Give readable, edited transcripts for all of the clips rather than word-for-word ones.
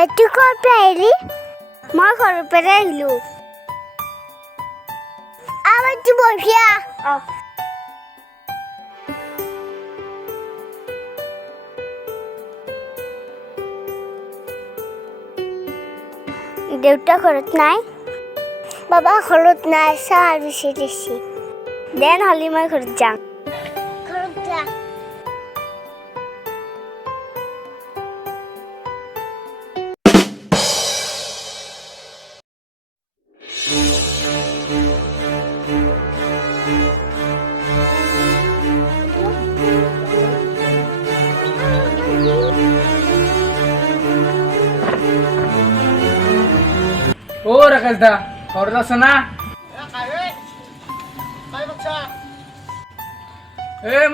তুই ক'ৰ পৰা আহিলি? মই ঘৰৰ পৰা আহিলোঁ। আমাৰ তো বঢ়িয়া। দেউতা ঘৰত নাই? বাবা ঘৰত নাই, চাহ বিচাৰিছে। দে নহ'লে মই ঘৰত যাম। ঘৰত যা। ও রাকেশ দা ঘৰত আছ না?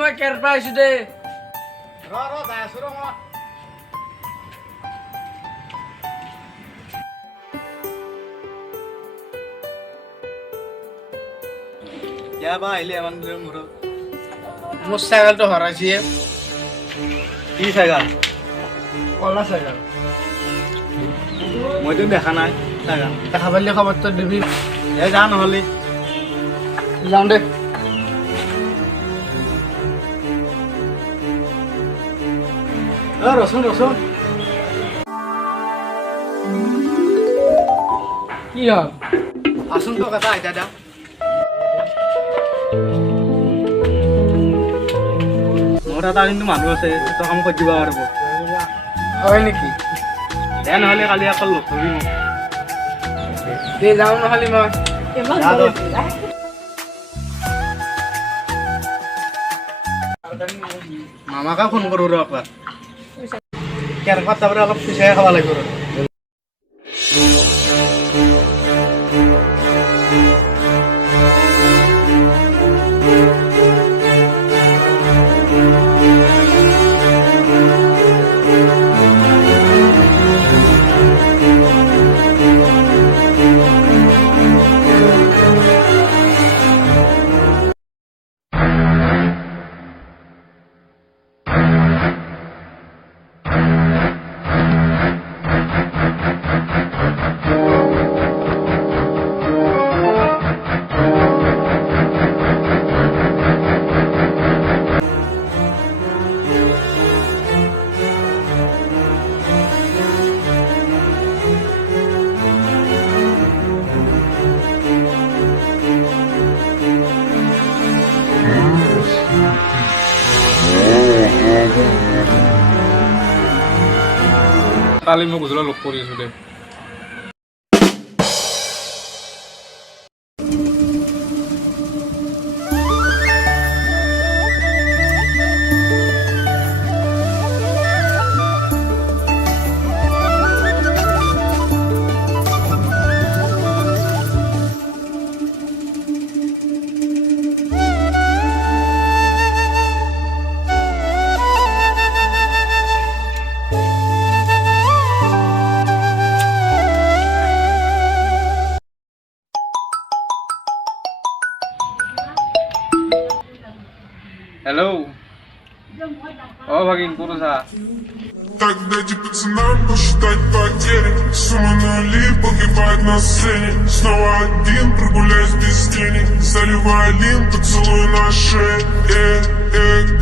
মই কেৰ পৰা আহিছো দে। মোৰ ছাগলটো হৰাইছে। কি ছাগাল? কলা ছাগল। মইতো দেখা নাই ছাগাল। দেখা পালে খবৰটো দিবি। যা নহ'লে যাওঁ দে। ৰচোন কি হ'ল? আচোন তোক এটা আইতা দা। মোৰ এটা কিন্তু মানুহ আছে, তই কাম কৰি দিব পাৰিব। হয় নেকি? দে নহ'লে কালি আকৌ লগ ধৰিবি মোক। দে যাওঁ নহ'লে মই। যা তই। মামাকে ফোন কৰোঁ ৰ একবাৰ। কেৰকাত তাৰপৰা অলপ পিছাই খাব লাগিব ৰ। কালি মই গুজৰাট লগ কৰি আছো দে। হেল্ল'। ভাগিন ক'ত আছা? Так дайте пацанам посчитать потери. Сумма нули погибает на сцене. Снова один прогуляюсь без денег. Заливай лин, поцелуй на шее.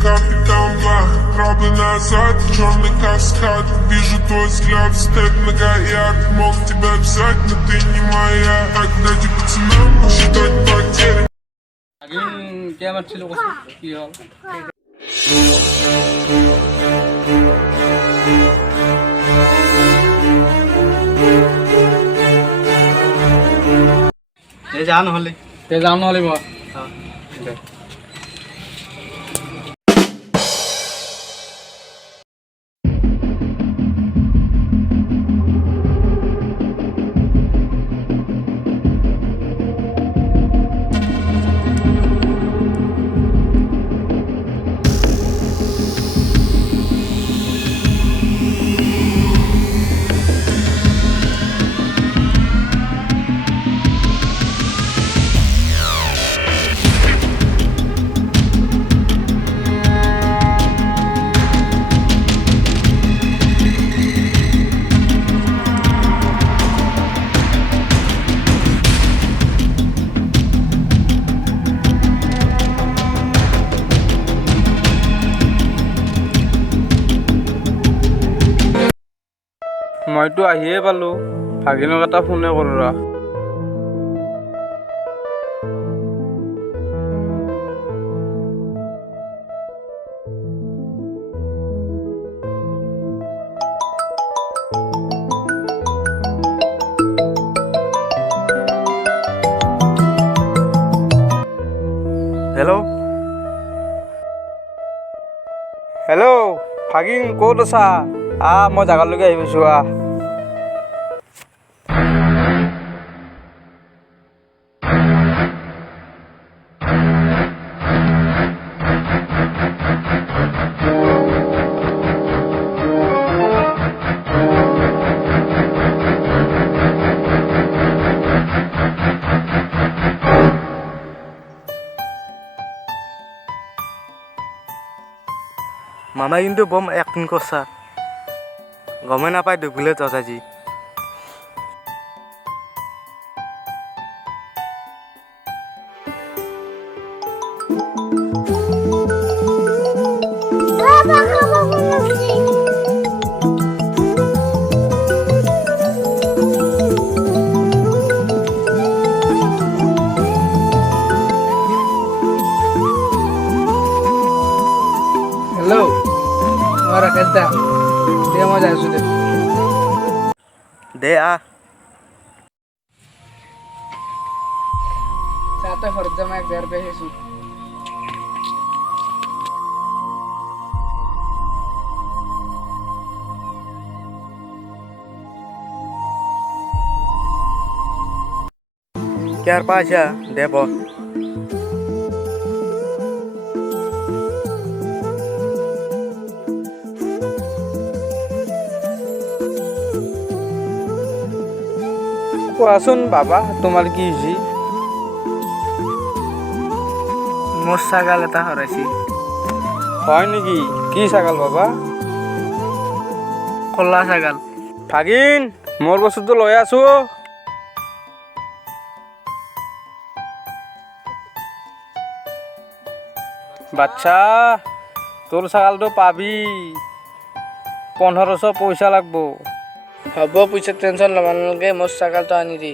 Капитан Блах, краблы назад, черный каскад. Вижу твой взгляд, степ многоярд. Мог тебя взять, но ты не моя. Так дайте пацанам посчитать потери. ভাগিন কিয় মাতিছিলো কচোন, কি হ'ল? যা নহ'লে। যাওঁ নহ'লে মই। মইতো আহিয়ে পালোঁ ভাগিনক এটা ফোনে কৰোঁ ৰ হেল্ল' হেল্ল' ভাগিন ক'ত আছা মই জাগালৈকে আহি পাইছোঁ মামাই কিন্তু বম এক্টিং করছা গমে নাপায় ডুবলে চাচাজি বাবা খাবো বলছি হেল্ল' মই ৰাকেশ দা দে মই যাই আছোঁ দে দে চাহটা ঘৰত যাম 1000 रुपये আহিছোঁ কেয়ার পাইছা দে ব কোৱাচোন বাবা তোমাৰ কি হৈছে মোর ছাগাল এটা হরাইছি হয় নেকি কি ছাগাল বাবা কলা ছাগাল ভাগিন মোৰ বস্তুটো লৈ আছো বাচ্চা তোৰ ছাগালটো পাবি 1500 পইচা লাগব হ'ব পইচা টেনশ্যন ল'ব নালাগে মোৰ ছাগালটো আনি দি